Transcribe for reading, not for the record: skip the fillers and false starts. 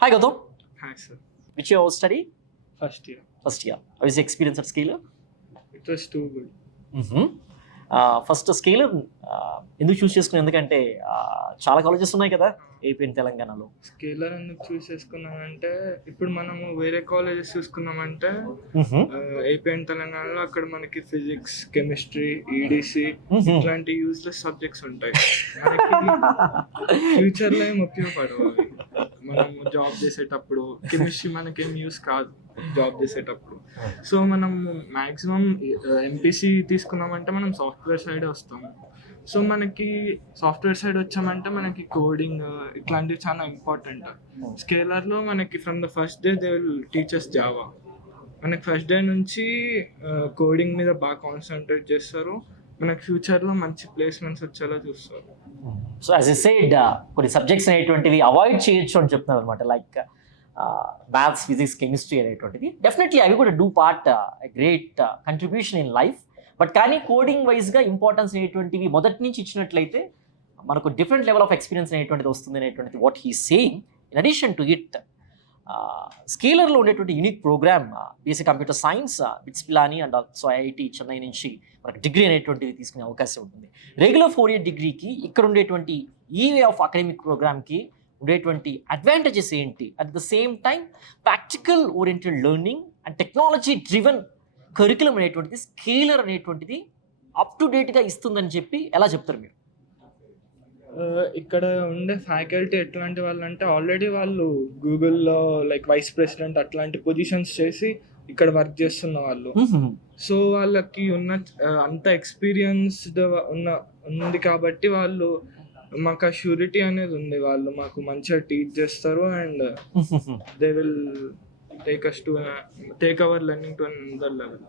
Hi Gautam, Hi, sir. which year was study? First year. First year. How is the experience at Scaler? It was too good. First scalar ఎందుకు చూస్ చేసుకున్నాను? ఎందుకంటే చాలా colleges ఉన్నాయి కదా AP and తెలంగాణలో. Scalar ఎందుకు చూస్ చేసుకున్నానంటే ఇప్పుడు మనము వేరే కాలేజెస్ చూసుకున్నామంటే ఏపీ అండ్ తెలంగాణలో అక్కడ మనకి ఫిజిక్స్, కెమిస్ట్రీ, ఈడిసి ఇట్లాంటి యూజ్లెస్ సబ్జెక్ట్స్ ఉంటాయి. మనకి ఫ్యూచర్లో ఏం ఉపయోగపడవు అవి. మనము జాబ్ చేసేటప్పుడు కెమిస్ట్రీ మనకేం యూస్ కాదు జాబ్ చేసేటప్పుడు. సో మనం మ్యాక్సిమం ఎంపీసీ తీసుకున్నామంటే మనం సాఫ్ట్వేర్ సైడ్ వస్తాము. సో మనకి సాఫ్ట్వేర్ సైడ్ వచ్చామంటే మనకి కోడింగ్ ఇట్లాంటివి చాలా ఇంపార్టెంట్. స్కేలర్లో మనకి from the first day they will teachers Java. మనకి ఫస్ట్ డే నుంచి కోడింగ్ మీద బాగా కాన్సన్ట్రేట్ చేస్తారు. మనకి ఫ్యూచర్లో మంచి ప్లేస్మెంట్స్ వచ్చేలా చూస్తారు. సో యాజ్ ఎ సైడ్ కొన్ని సబ్జెక్ట్స్ అనేటువంటివి అవాయిడ్ చేయొచ్చు అని చెప్తున్నారు అనమాట. లైక్ మ్యాథ్స్, ఫిజిక్స్, కెమిస్ట్రీ అనేటువంటిది డెఫినెట్లీ అవి కూడా do part great contribution in life. But కానీ కోడింగ్ వైజ్గా ఇంపార్టెన్స్ అనేటువంటివి మొదటి నుంచి ఇచ్చినట్లయితే మనకు డిఫరెంట్ లెవెల్ ఆఫ్ ఎక్స్పీరియన్స్ అనేటువంటిది వస్తుంది అనేటువంటిది what he saying. In addition to it స్కేలర్లో ఉండేటువంటి unique program basic computer science, BITS Pilani and also IIT Chennai నుంచి మనకు డిగ్రీ అనేటువంటిది తీసుకునే అవకాశం ఉంటుంది. రెగ్యులర్ 4 year డిగ్రీకి ఇక్కడ ఉండేటువంటి ఈ వే ఆఫ్ అకాడమిక్ ప్రోగ్రామ్కి ఉండేటువంటి అడ్వాంటేజెస్ ఏంటి, at the same time practical oriented learning and technology driven curriculum అనేటువంటిది స్కేలర్ అనేటువంటిది అప్ టు డేట్గా ఇస్తుందని చెప్పి ఎలా చెప్తారు మీరు? ఇక్కడ ఉండే ఫ్యాకల్టీ ఎట్లాంటి వాళ్ళు అంటే ఆల్రెడీ వాళ్ళు గూగుల్లో లైక్ వైస్ ప్రెసిడెంట్ అట్లాంటి పొజిషన్స్ చేసి ఇక్కడ వర్క్ చేస్తున్న వాళ్ళు. సో వాళ్ళకి ఉన్న అంత ఎక్స్పీరియన్స్డ్ ఉంది కాబట్టి వాళ్ళు మాకు ఆ షూరిటీ అనేది ఉంది. వాళ్ళు మాకు మంచిగా టీచ్ చేస్తారు and they will take our learning to another level.